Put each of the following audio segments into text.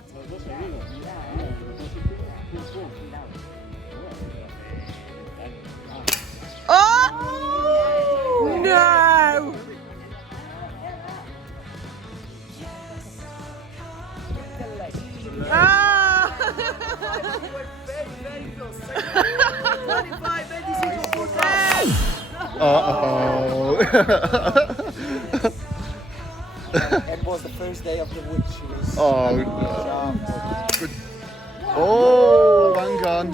Dad. Oh! No! Ah! 25, 26, Uh-oh. It was the first day of the wood shoes. Oh, good. Oh, hang on.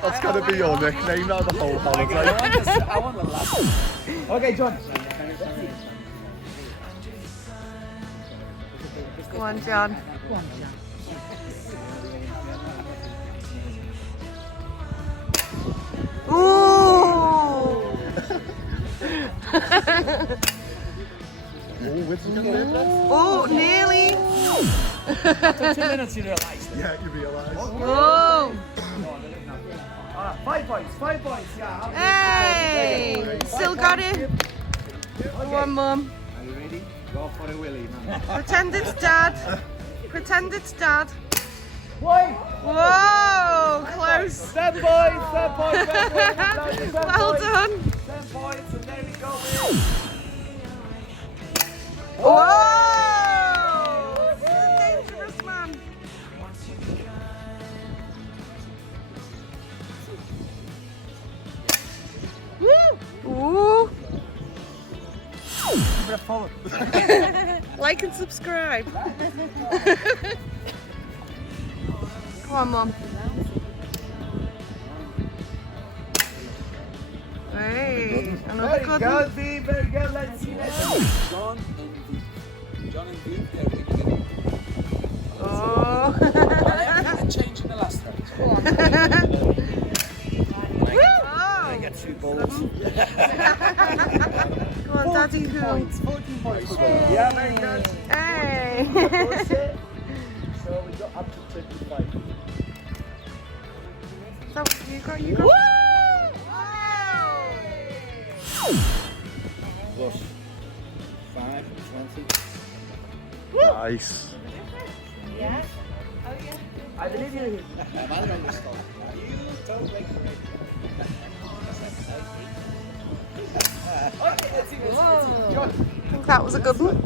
That's going to be your nickname now the whole holiday. I want the last. Okay, John. Go on, John. Ooh! Oh, nearly. After 2 minutes, you realise. Yeah, you realise. Whoa! 5 points, 5 points, yeah. Hey! Still got it. Go on, Mum. Are you ready? Go for a willy, man. Pretend it's Dad. Pretend it's Dad. Why? Whoa! Close. 10 points, 10 points, 10 points. Well done. 10 points, and there we go, Will. Whoa! This is dangerous, man. Woo! Ooh! Forward. Like and subscribe. Come on, Mum. Hey, another Very good good, one. V, very good. Let's see that. John and V, they're really good. Oh. I'm changing the last time. I got 2 balls. Come on, Daddy, cool. 14 points. Yeah, very good. Hey. So we got up to 25. So you got. Woo! Plus 5, 20. Nice. Yeah. Oh yeah. I believe you. I'm on the stop. You don't make it. Okay, let's see this. I think that was a good one.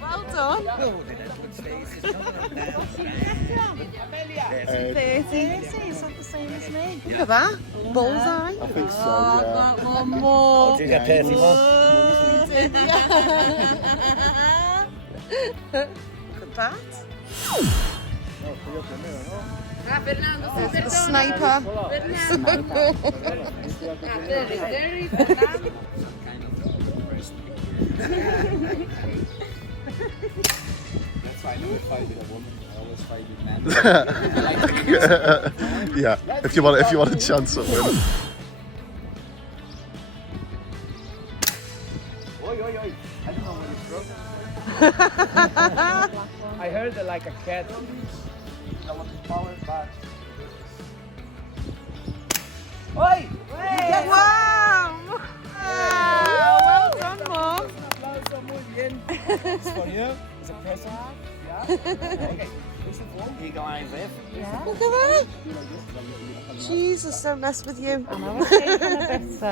Well done. 30. It's not the same as me. Look at that. Bullseye. I think so, Oh, yeah. got one more. Did you get 30 more? Look at that. The sniper. That's why I never fight with a woman. I always fight with men. Yeah, if you want a chance at winning. Oi, oi, oi. I don't know where it's from. I heard it like a cat. I want the power back. Oi! Wow! Well done, Mom. It's for you. It's a present. Yeah. Okay. Eagle Eye Viv. Look at that. Jesus, don't mess with you. I know, I'm taking a bit, so.